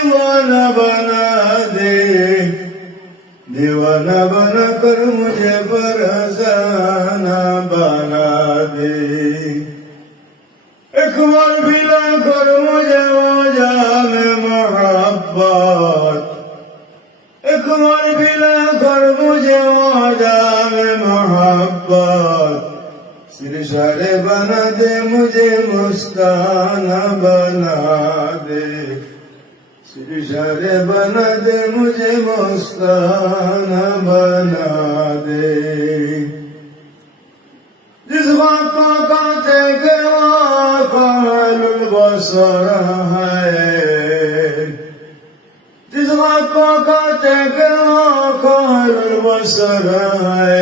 दीवाना बना दे दीवाना बना कर मुझे परसाना बना दे एक बार बिना कर मुझे वो जाने महाबात एक बार बिना कर मुझे वो जाने महाबात श्री सारे बना दे मुझे मुस्काना बना दे شارے بنا دے مجھے مستانہ بنا دے جس باتوں کا چیک آپ کالن کہ وسرا ہے جس باتوں کا چیک آسر ہے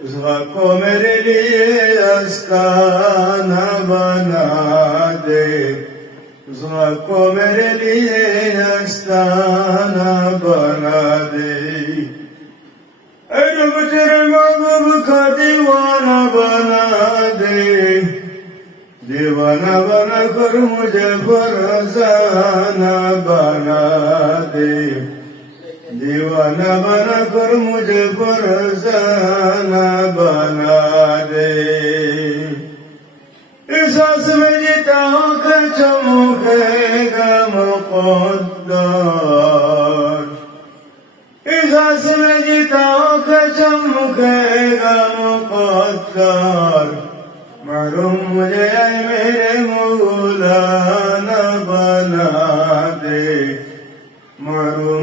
اس کو, کہ کو میرے لیے اسکان بنا دے Zlatko mere lije stana bana de Ejo bitre mavub ka divana bana de Divana bana kar mujhe farzana bana de Divana bana kar mujhe farzana bana de Isas mein jita hoon गासी तोक पौकार मरू मुंहिंजे में मूल न ब दे मरू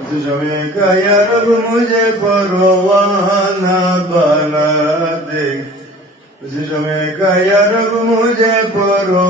जमे का यार मुझे परवाना बना दे जमे का यार मुझे परो